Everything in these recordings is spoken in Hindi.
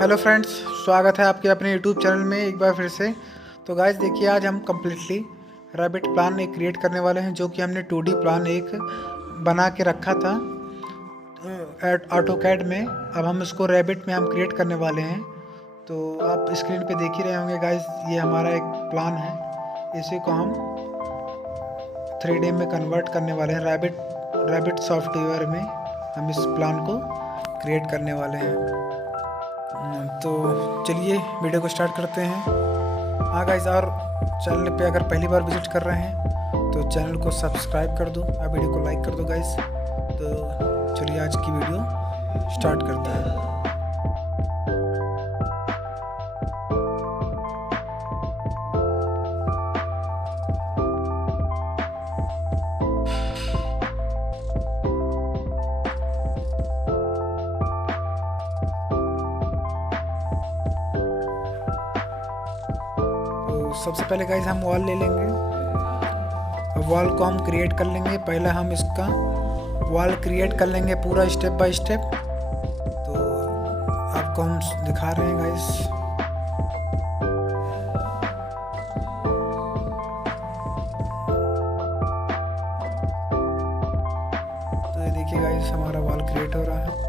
हेलो फ्रेंड्स, स्वागत है आपके अपने यूट्यूब चैनल में एक बार फिर से। तो गाइस देखिए, आज हम कम्प्लीटली रैबिट प्लान एक क्रिएट करने वाले हैं, जो कि हमने 2D प्लान एक बना के रखा था ऑटोकैड में। अब हम इसको रैबिट में हम क्रिएट करने वाले हैं। तो आप स्क्रीन पे देख ही रहे होंगे गाइस, ये हमारा एक प्लान है। इसी को हम 3D में कन्वर्ट करने वाले हैं। रैबिट सॉफ्टवेयर में हम इस प्लान को क्रिएट करने वाले हैं। तो चलिए वीडियो को स्टार्ट करते हैं। हाँ गाइस, और चैनल पे अगर पहली बार विजिट कर रहे हैं तो चैनल को सब्सक्राइब कर दो और वीडियो को लाइक कर दो गाइस। तो चलिए आज की वीडियो स्टार्ट करते हैं। तो सबसे पहले गाइस हम वॉल ले लेंगे। अब वॉल को हम क्रिएट कर लेंगे। पहले हम इसका वॉल क्रिएट कर लेंगे पूरा स्टेप बाय स्टेप। तो आपको हम दिखा रहे हैं गाइस। तो ये देखिए गाइस, हमारा वॉल क्रिएट हो रहा है।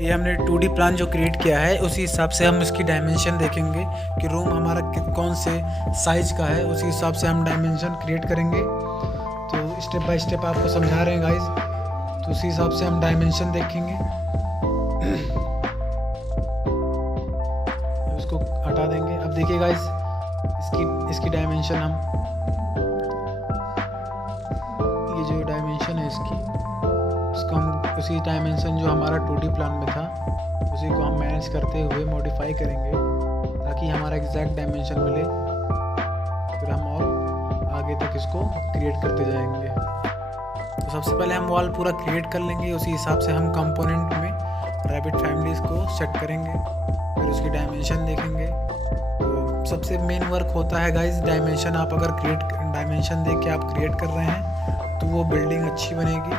ये हमने 2D प्लान जो क्रिएट किया है उसी हिसाब से हम इसकी डायमेंशन देखेंगे कि रूम हमारा कौन से साइज़ का है, उसी हिसाब से हम डायमेंशन क्रिएट करेंगे। तो स्टेप बाय स्टेप आपको समझा रहे हैं गाइस, तो उसी हिसाब से हम डायमेंशन देखेंगे। उसको हटा देंगे। अब देखिए गाइस, इसकी डायमेंशन हम, ये जो डायमेंशन है इसको हम उसी डायमेंशन जो हमारा 2D प्लान में था उसी को हम मैनेज करते हुए मॉडिफाई करेंगे ताकि हमारा एग्जैक्ट डायमेंशन मिले। फिर हम और आगे तक इसको क्रिएट करते जाएंगे। तो सबसे पहले हम वॉल पूरा क्रिएट कर लेंगे, उसी हिसाब से हम कंपोनेंट में रैबिट फैमिलीज़ को सेट करेंगे, फिर उसकी डायमेंशन देखेंगे। तो सबसे मेन वर्क होता है गाइस डायमेंशन। आप अगर डायमेंशन देख के आप क्रिएट कर रहे हैं तो वो बिल्डिंग अच्छी बनेगी,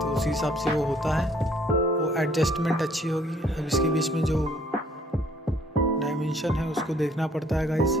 तो उसी हिसाब से वो होता है, वो एडजस्टमेंट अच्छी होगी। अब इसके बीच में जो डायमेंशन है उसको देखना पड़ता है गाइस।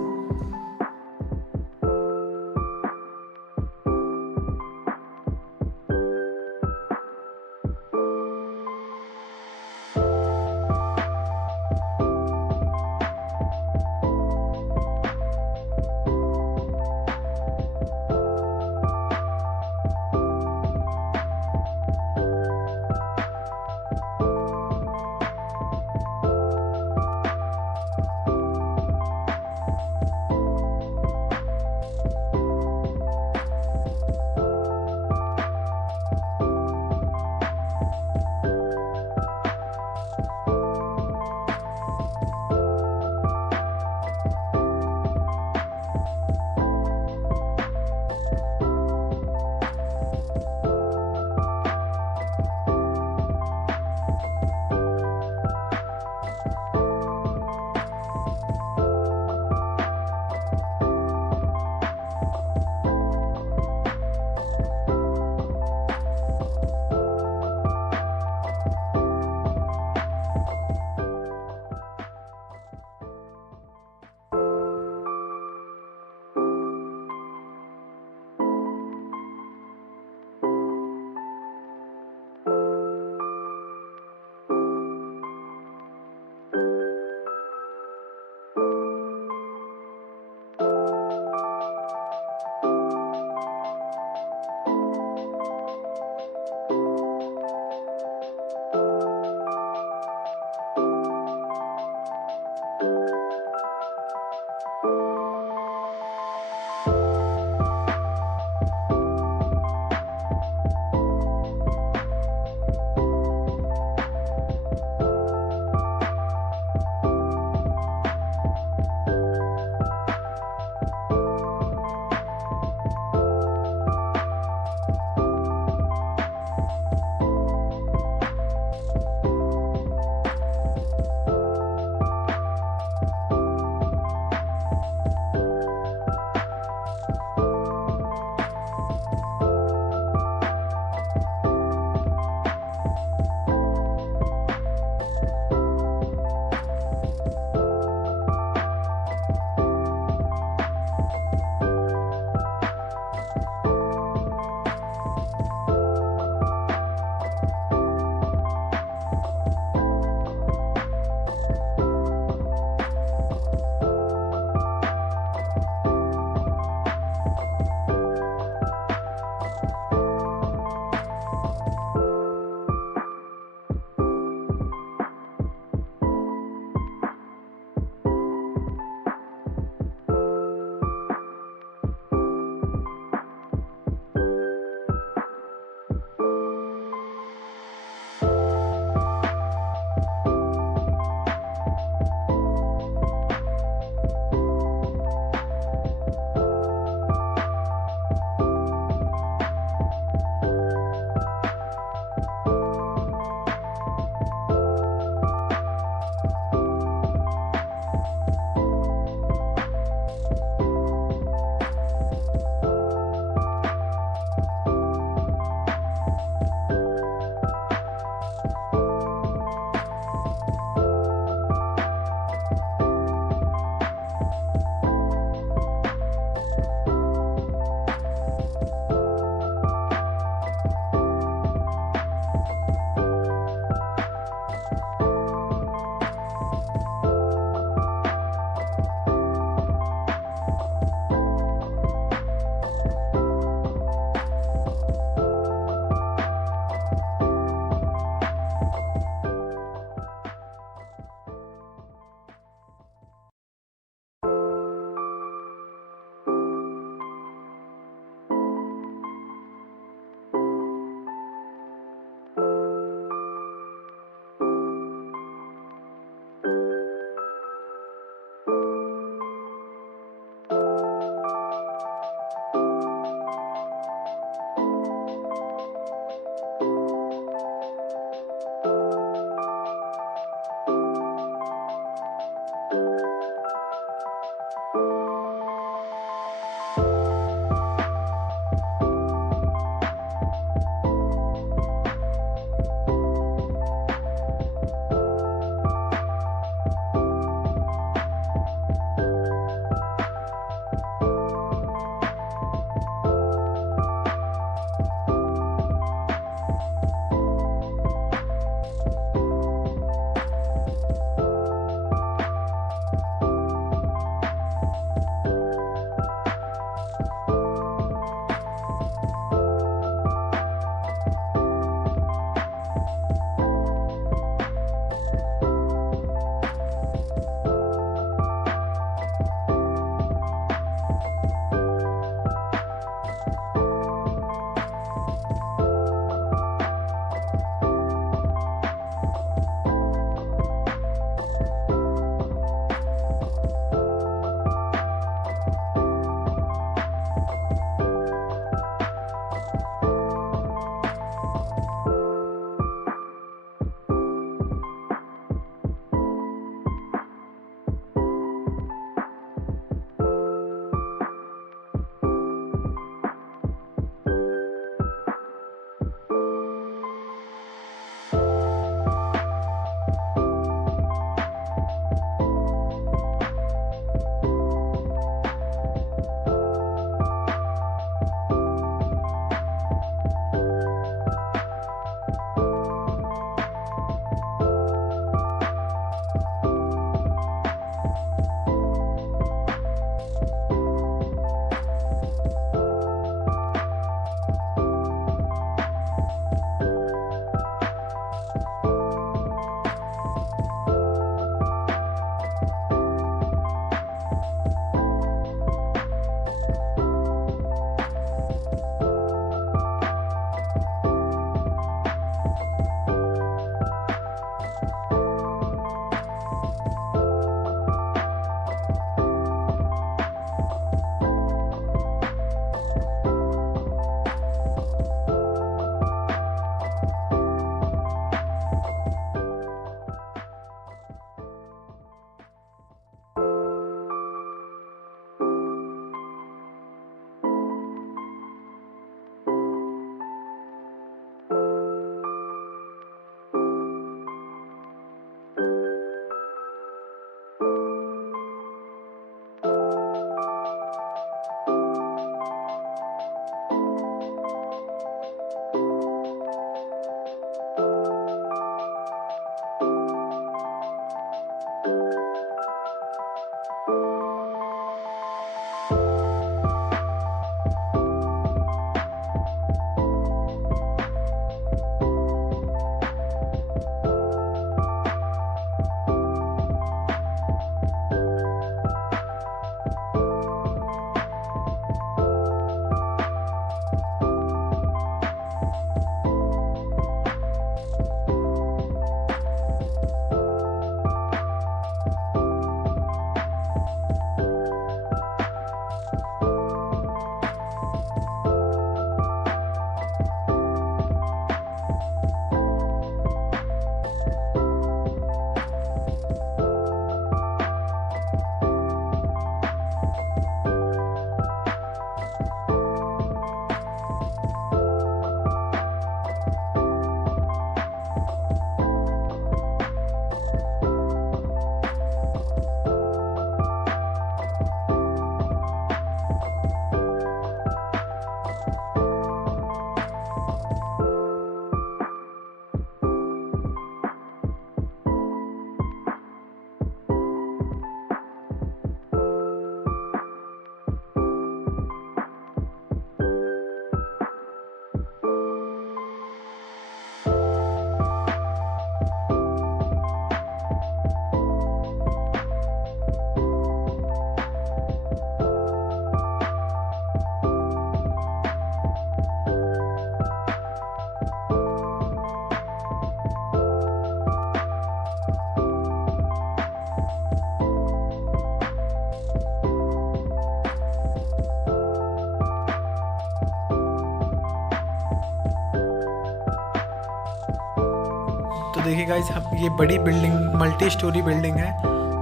तो देखिए गाइस, हम ये बड़ी बिल्डिंग मल्टी स्टोरी बिल्डिंग है,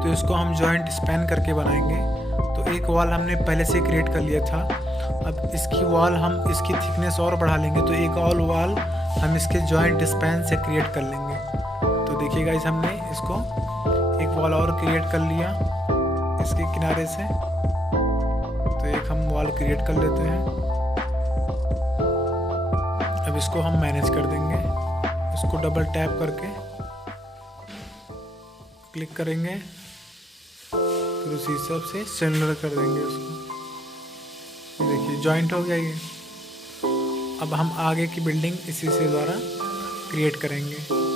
तो इसको हम जॉइंट स्पैन करके बनाएंगे। तो एक वॉल हमने पहले से क्रिएट कर लिया था, अब इसकी वॉल हम इसकी थिकनेस और बढ़ा लेंगे, तो एक और वॉल हम इसके जॉइंट स्पैन से क्रिएट कर लेंगे। तो देखिए गाइस, हमने इसको एक वॉल और क्रिएट कर लिया इसके किनारे से, तो एक हम वॉल क्रिएट कर लेते हैं। अब इसको हम मैनेज कर देंगे, इसको डबल टैप करके क्लिक करेंगे, फिर उसी हिसाब से सिमिलर कर देंगे उसको। देखिए जॉइंट हो गया ये। अब हम आगे की बिल्डिंग इसी से द्वारा क्रिएट करेंगे।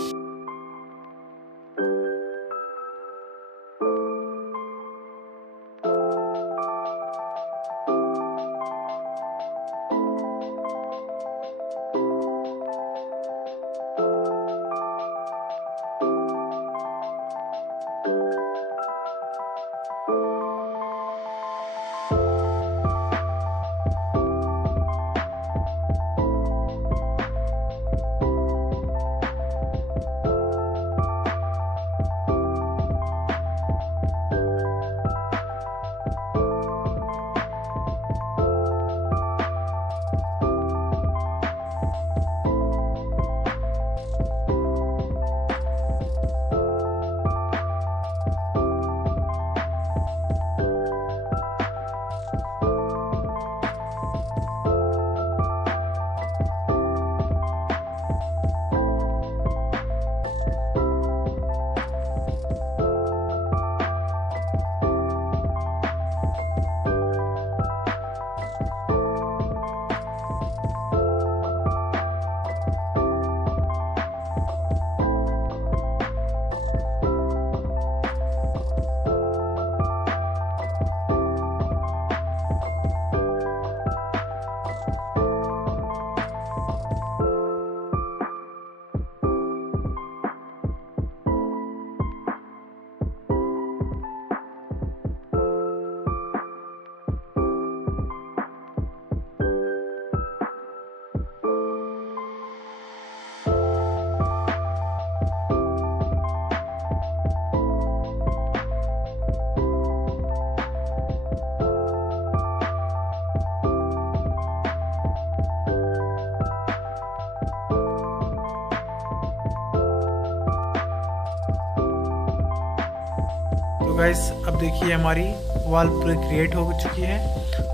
तो गाइस अब देखिए हमारी वॉल पूरी क्रिएट हो चुकी है।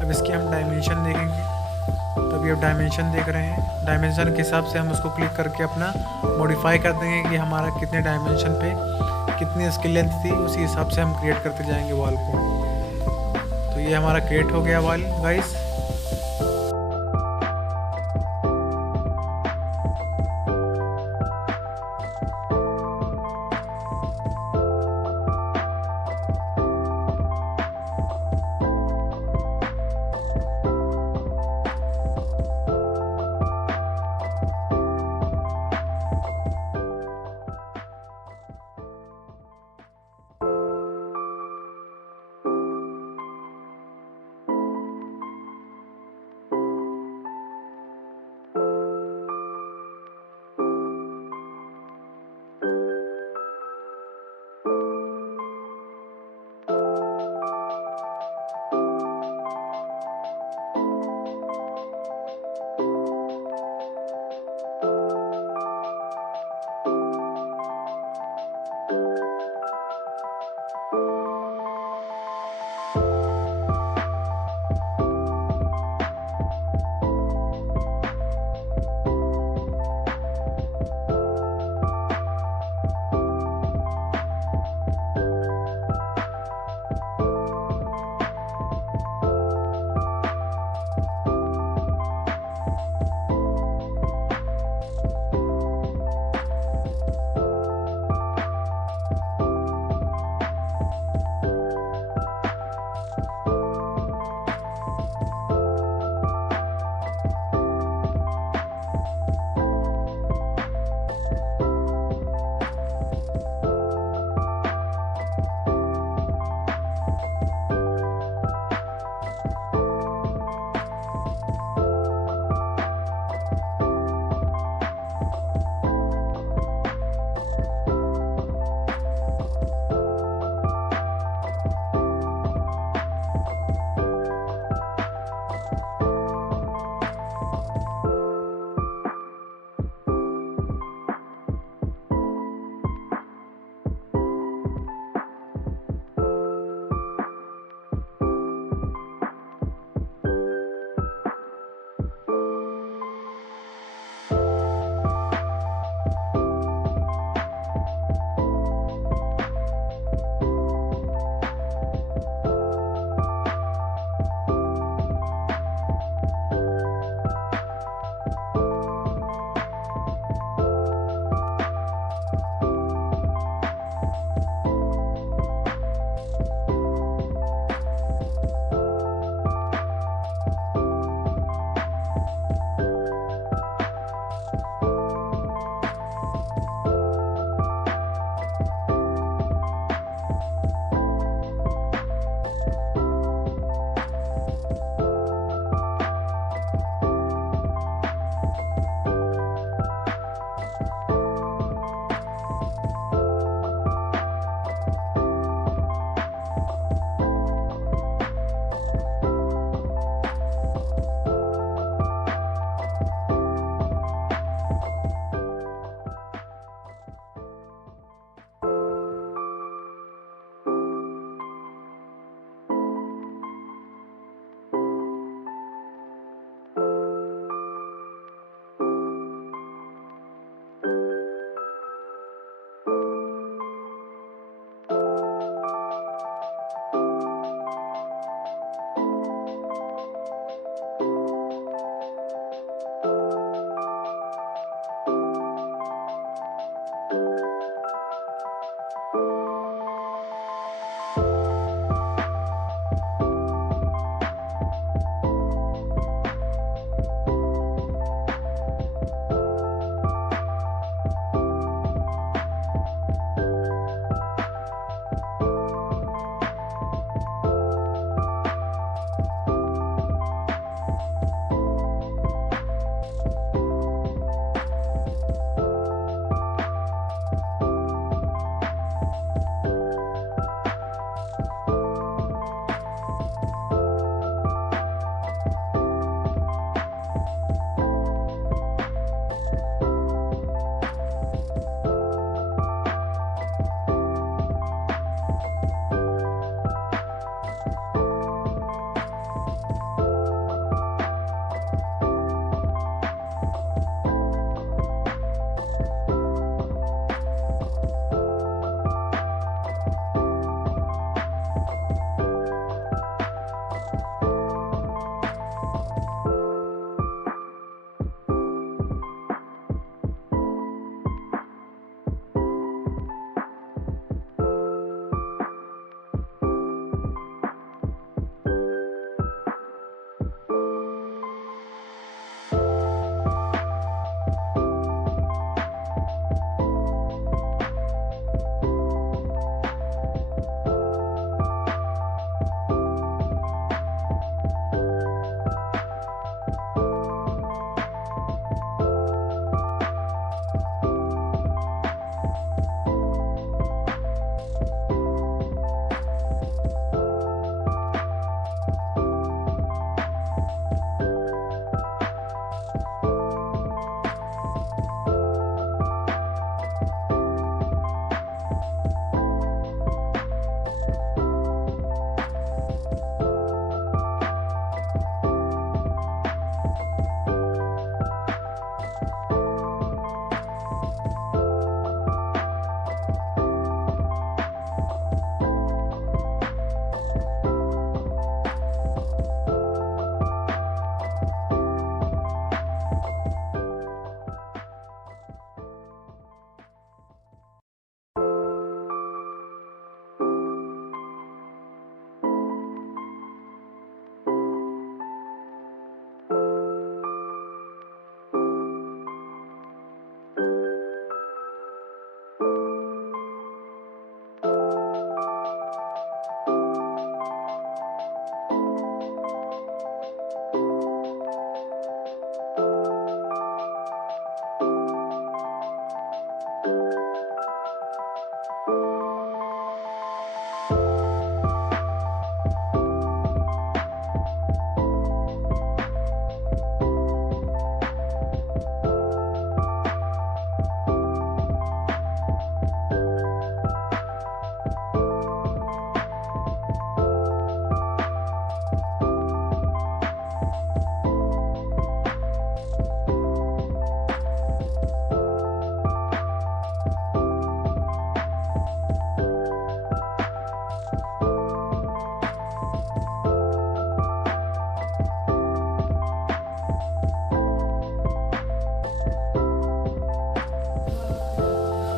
अब इसके हम डायमेंशन देखेंगे। तो अभी अब डायमेंशन देख रहे हैं, डायमेंशन के हिसाब से हम उसको क्लिक करके अपना मॉडिफाई कर देंगे कि हमारा कितने डायमेंशन पे कितनी इसकी लेंथ थी, उसी हिसाब से हम क्रिएट करते जाएंगे वॉल को। तो ये हमारा क्रिएट हो गया वॉल गाइस।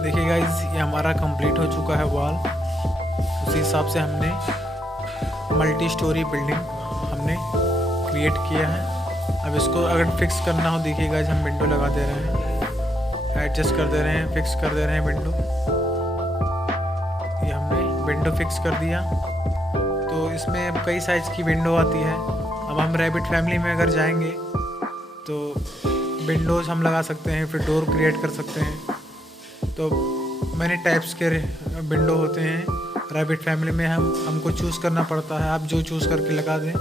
देखिए गाइज ये हमारा कंप्लीट हो चुका है वॉल। उसी हिसाब से हमने मल्टी स्टोरी बिल्डिंग हमने क्रिएट किया है। अब इसको अगर फिक्स करना हो, देखिए गाइज हम विंडो लगा दे रहे हैं, एडजस्ट कर दे रहे हैं, फिक्स कर दे रहे हैं विंडो। ये हमने विंडो फिक्स कर दिया। तो इसमें अब कई साइज़ की विंडो आती है। अब हम रैबिट फैमिली में अगर जाएंगे तो विंडोज़ हम लगा सकते हैं, फिर डोर क्रिएट कर सकते हैं। तो मैंने टाइप्स के विंडो होते हैं रैबिट फैमिली में, हमको चूज़ करना पड़ता है। आप जो चूज़ करके लगा दें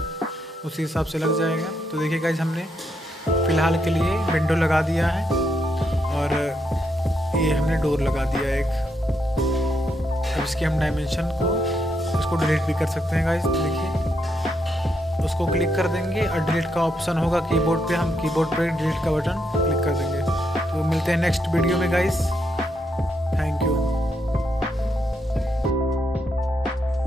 उसी हिसाब से लग जाएगा। तो देखिए गाइस हमने फ़िलहाल के लिए विंडो लगा दिया है और ये हमने डोर लगा दिया एक। अब इसके हम डायमेंशन को इसको डिलीट भी कर सकते हैं गाइस। देखिए उसको क्लिक कर देंगे और डिलीट का ऑप्शन होगा कीबोर्ड पे, हम कीबोर्ड पे डिलीट का बटन क्लिक कर देंगे। तो मिलते हैं नेक्स्ट वीडियो में गाइस।